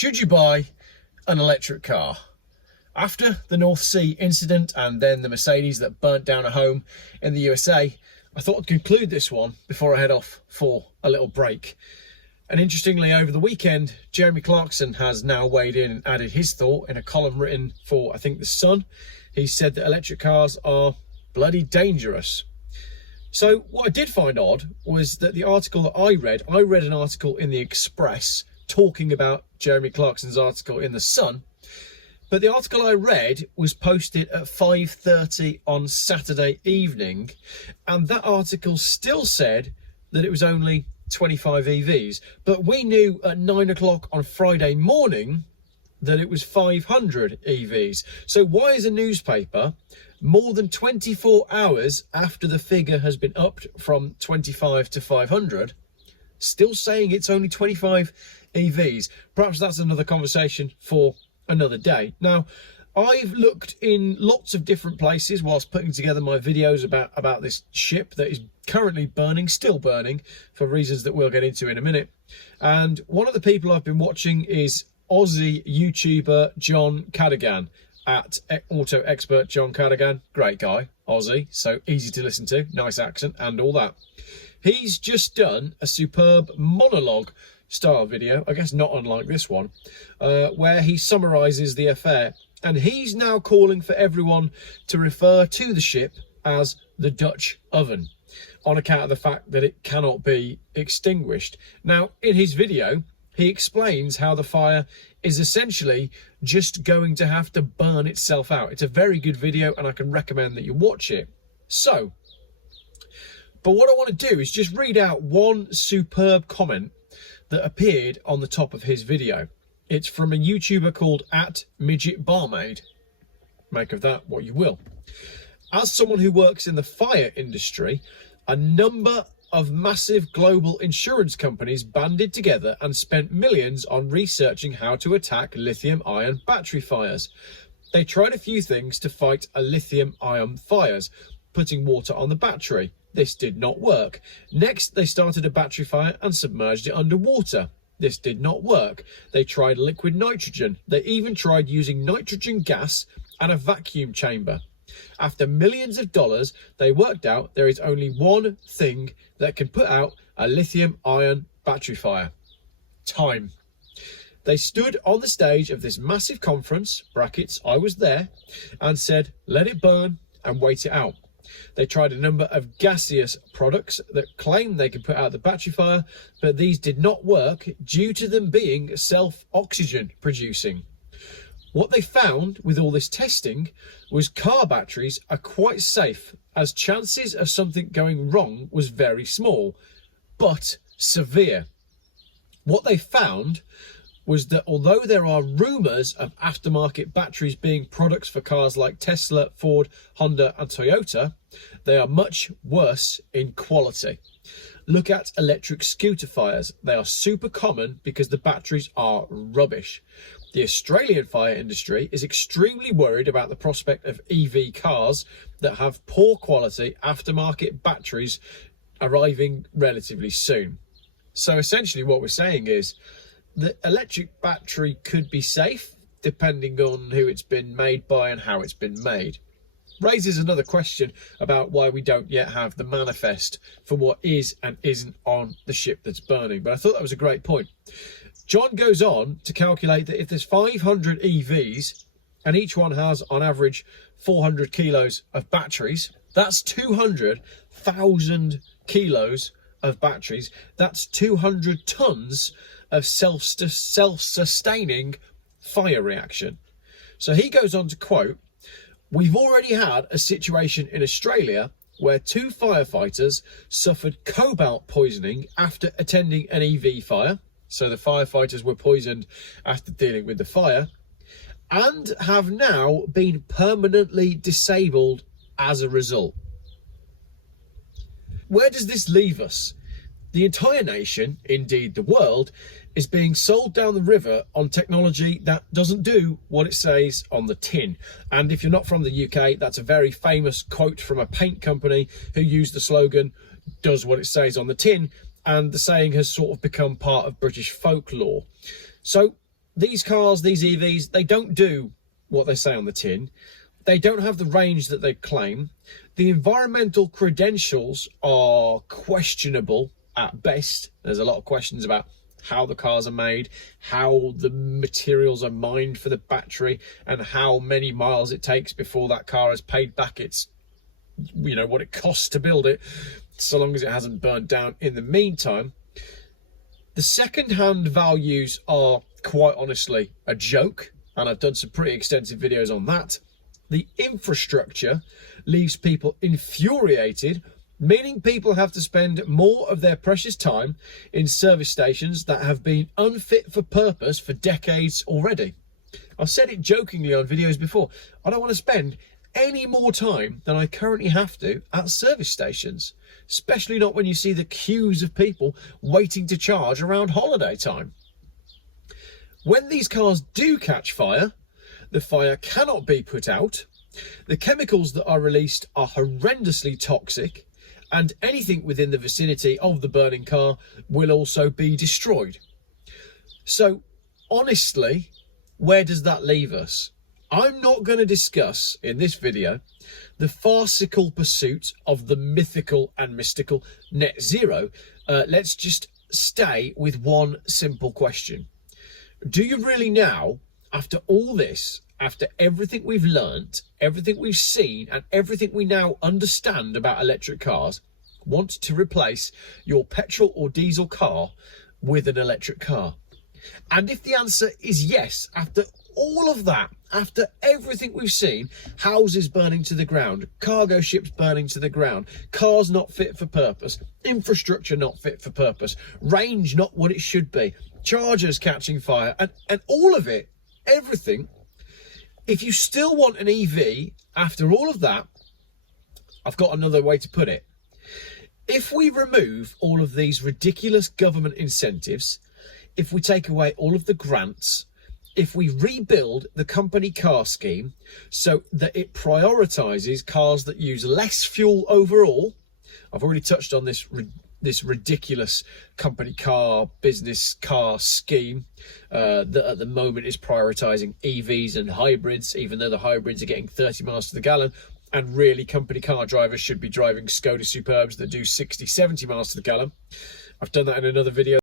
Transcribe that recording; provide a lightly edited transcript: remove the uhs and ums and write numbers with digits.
Should you buy an electric car? After the North Sea incident and then the Mercedes that burnt down a home in the USA, I thought I'd conclude this one before I head off for a little break. And interestingly, over the weekend, Jeremy Clarkson has now weighed in and added his thought in a column written for, I think, The Sun. He said that electric cars are bloody dangerous. So what I did find odd was that the article that I read an article in the Express talking about Jeremy Clarkson's article in The Sun. But the article I read was posted at 5:30 on Saturday evening, and that article still said that it was only 25 EVs. But we knew at 9 o'clock on Friday morning that it was 500 EVs. So why is a newspaper, more than 24 hours after the figure has been upped from 25 to 500, still saying it's only 25 EVs? Perhaps that's another conversation for another day. Now, I've looked in lots of different places whilst putting together my videos about this ship that is currently burning, still burning, for reasons that we'll get into in a minute. And one of the people I've been watching is Aussie YouTuber John Cadogan, at Auto Expert John Cadogan. Great guy, Aussie, so easy to listen to, nice accent and all that. He's just done a superb monologue style video, I guess not unlike this one, where he summarises the affair. And he's now calling for everyone to refer to the ship as the Dutch oven, on account of the fact that it cannot be extinguished. Now, in his video, he explains how the fire is essentially just going to have to burn itself out. It's a very good video, and I can recommend that you watch it. So, but what I want to do is just read out one superb comment that appeared on the top of his video. It's from a YouTuber called @MidgetBarmaid. Make of that what you will. As someone who works in the fire industry, a number of massive global insurance companies banded together and spent millions on researching how to attack lithium-ion battery fires. They tried a few things to fight a lithium-ion fires, putting water on the battery. This did not work. Next, they started a battery fire and submerged it underwater. This did not work. They tried liquid nitrogen. They even tried using nitrogen gas and a vacuum chamber. After millions of dollars, they worked out there is only one thing that can put out a lithium-ion battery fire: time. They stood on the stage of this massive conference, brackets, I was there, and said, let it burn and wait it out. They tried a number of gaseous products that claimed they could put out the battery fire, but these did not work due to them being self-oxygen producing. What they found with all this testing was car batteries are quite safe, as chances of something going wrong was very small, but severe. What they found was that although there are rumours of aftermarket batteries being products for cars like Tesla, Ford, Honda and Toyota, they are much worse in quality. Look at electric scooter fires. They are super common because the batteries are rubbish. The Australian fire industry is extremely worried about the prospect of EV cars that have poor quality aftermarket batteries arriving relatively soon. So essentially what we're saying is the electric battery could be safe depending on who it's been made by and how it's been made. Raises another question about why we don't yet have the manifest for what is and isn't on the ship that's burning. But I thought that was a great point. John goes on to calculate that if there's 500 EVs and each one has on average 400 kilos of batteries, that's 200,000 kilos of batteries. That's 200 tons of self-sustaining fire reaction. So he goes on to quote, we've already had a situation in Australia where 2 firefighters suffered cobalt poisoning after attending an EV fire. So the firefighters were poisoned after dealing with the fire and have now been permanently disabled as a result. Where does this leave us? The entire nation, indeed the world, is being sold down the river on technology that doesn't do what it says on the tin. And if you're not from the UK, that's a very famous quote from a paint company who used the slogan, does what it says on the tin. And the saying has sort of become part of British folklore. So these cars, these EVs, they don't do what they say on the tin. They don't have the range that they claim. The environmental credentials are questionable at best. There's a lot of questions about how the cars are made, how the materials are mined for the battery, and how many miles it takes before that car has paid back its, you know, what it costs to build it, so long as it hasn't burnt down in the meantime. The second-hand values are quite honestly a joke, and I've done some pretty extensive videos on that. The infrastructure leaves people infuriated, meaning people have to spend more of their precious time in service stations that have been unfit for purpose for decades already. I've said it jokingly on videos before. I don't want to spend any more time than I currently have to at service stations, especially not when you see the queues of people waiting to charge around holiday time. When these cars do catch fire, the fire cannot be put out. The chemicals that are released are horrendously toxic, and anything within the vicinity of the burning car will also be destroyed. So, honestly, where does that leave us? I'm not going to discuss in this video the farcical pursuit of the mythical and mystical net zero. Let's just stay with one simple question. Do you really now, after all this, after everything we've learnt, everything we've seen, and everything we now understand about electric cars, want to replace your petrol or diesel car with an electric car? And if the answer is yes, after all of that, after everything we've seen, houses burning to the ground, cargo ships burning to the ground, cars not fit for purpose, infrastructure not fit for purpose, range not what it should be, chargers catching fire, and all of it, everything, if you still want an EV after all of that, I've got another way to put it. If we remove all of these ridiculous government incentives, if we take away all of the grants, if we rebuild the company car scheme so that it prioritises cars that use less fuel overall, I've already touched on this ridiculous company car, business car scheme that at the moment is prioritising EVs and hybrids, even though the hybrids are getting 30 miles to the gallon. And really, company car drivers should be driving Skoda Superbs that do 60, 70 miles to the gallon. I've done that in another video.